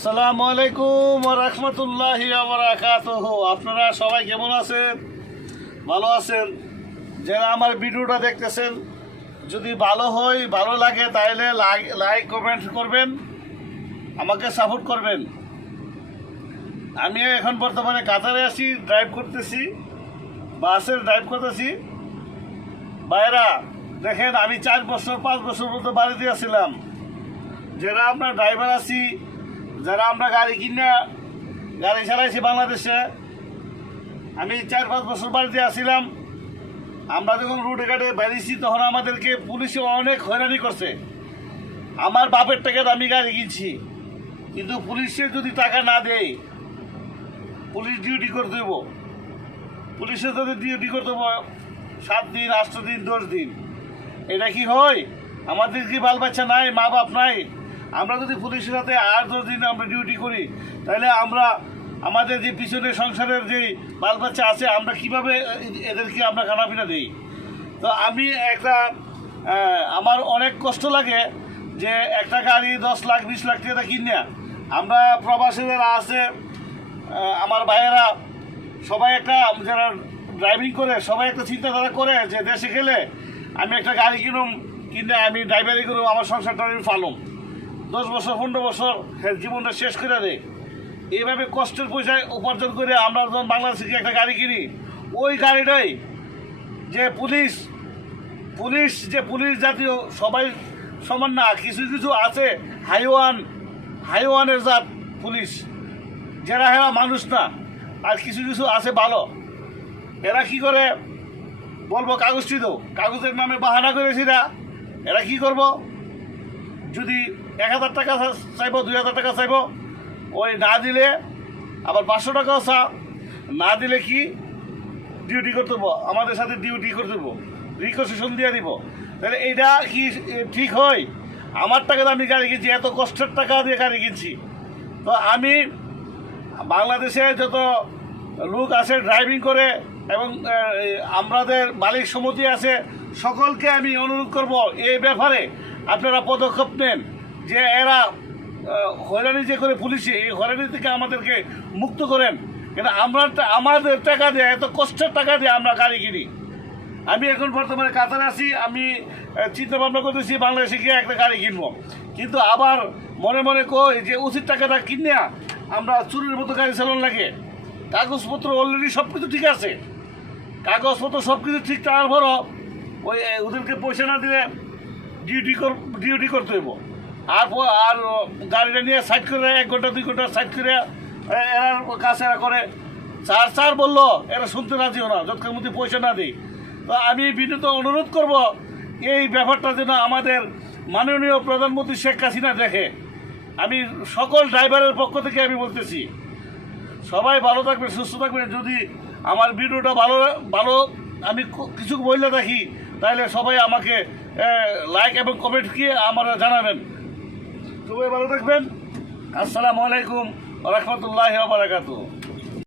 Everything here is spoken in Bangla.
আসসালামু আলাইকুম ওয়া রাহমাতুল্লাহি ওয়া বারাকাতুহু। আপনারা সবাই কেমন আছেন? ভালো আছেন? যারা আমার ভিডিওটা দেখতেছেন, যদি ভালো লাগে তাহলে লাইক কমেন্ট করবেন, আমাকে সাপোর্ট করবেন। আমি এখন বর্তমানে কাতারে আছি, ড্রাইভ করতেছি, বাসের ড্রাইভ করতেছি। ভাইরা দেখেন, আমি 5 বছর মতো বাড়িতে আসছিলাম। যারা আমরা ড্রাইভার আছি, যারা আমরা গাড়ি চালাইছি বাংলাদেশে, আমি 4-5 বছর বাড়িতে আসছিলাম। আমরা যখন রুটে ঘাটে বেরিয়েছি তখন আমাদেরকে পুলিশে অনেক হয়রানি করছে। আমার বাপের টাকা আমি গাড়ি কিনছি, কিন্তু পুলিশে যদি টাকা না দেয়, পুলিশ ডিউটি করতে দেবো। পুলিশের যদি ডিউটি করতে দেবো 7 দিন, 8 দিন, 10 দিন, এটা কি হয়? আমাদের কি বাল বাচ্চা নাই, মা বাপ নাই? আমরা যদি পুলিশের সাথে 8-10 দিন আমরা ডিউটি করি, তাহলে আমাদের যে পিছনে সংসারের যে বাল বাচ্চা আছে, আমরা কিভাবে এদেরকে আমরা খানাপিনা দিই? তো আমি আমার অনেক কষ্ট লাগে যে একটা গাড়ি 10 লাখ 20 লাখ টাকা কিনে আমরা প্রবাসী যারা আছে, আমার ভাইয়েরা সবাই যারা ড্রাইভিং করে সবাই একটা চিন্তাধারা করে যে দেশে গেলে আমি একটা গাড়ি কিনে আমি ড্রাইভারি করুম, আমার সংসারটা আমি ফালুম। 10 বছর 15 বছর জীবনটা শেষ করে দেয়। এইভাবে কষ্টের পয়সায় উপার্জন করে আমরা যখন বাংলাদেশে গিয়ে একটা গাড়ি কিনি, ওই গাড়িটাই যে পুলিশ জাতীয় সবাই সমান না। কিছু কিছু আছে হাইওয়ানের জাত পুলিশ, যারা মানুষ না। আর কিছু কিছু আছে ভালো। এরা কি করে বলবো, কাগজটি দাও, কাগজের নামে বাহানা করেছি না। এরা কি করব, যদি 1000 টাকা চাইব, 2000 টাকা চাইব, ওই না দিলে আবার 500 টাকাও না দিলে কি ডিউটি করতে দেবো, আমাদের সাথে ডিউটি করতে দেবো, রিকনসেশন দিয়ে দিব। তাহলে এইটা কি ঠিক হয়? আমার টাকা আমি গাড়ি কিনছি, এত কষ্টের টাকা দিয়ে গাড়ি কিনছি। তো আমি বাংলাদেশে যত লোক আছে ড্রাইভিং করে এবং আমাদের মালিক সমিতি আছে, সকলকে আমি অনুরোধ করব এই ব্যাপারে আপনারা পদক্ষেপ নেন, যে এরা হয়রানি যে করে পুলিশে, এই হয়রানি থেকে আমাদেরকে মুক্ত করেন। কিন্তু আমাদের টাকা দিয়ে, এত কষ্টের টাকা দিয়ে আমরা গাড়ি কিনি। আমি এখন বর্তমানে কাতারে আছি, আমি চিন্তা ভাবনা করতেছি বাংলাদেশে গিয়ে একটা গাড়ি কিনবো। কিন্তু আবার মনে মনে কই যে উচিত টাকাটা কিনে আমরা চুরির মতো গাড়ি চালানো লাগে। কাগজপত্র অলরেডি সব কিছু ঠিক আছে, কাগজপত্র সব কিছু ঠিক থাকার পরও ওই ওদেরকে পয়সা না দিলে ডিউটি করতে হইব। আর গাড়িটা নিয়ে সাইড করে 1 ঘন্টা 2 ঘন্টা সাইড করে এরার কাছে এরা করে চার বললো, এরা শুনতে রাজিও না যতক্ষণ মধ্যে পয়সা না দিই। তো আমি বিনীত অনুরোধ করব এই ব্যাপারটা যেন আমাদের মাননীয় প্রধানমন্ত্রী শেখ হাসিনা দেখে। আমি সকল ড্রাইভারের পক্ষ থেকে আমি বলতেছি, সবাই ভালো থাকবেন, সুস্থ থাকবেন। যদি আমার ভিডিওটা ভালো আমি কিছু বললে থাকি, তাহলে সবাই আমাকে লাইক এবং কমেন্ট দিয়ে আমরা জানাবেন। সবাই ভালো থাকবেন। আসসালামু আলাইকুম ওয়া রাহমাতুল্লাহি ওয়া বারাকাতুহু।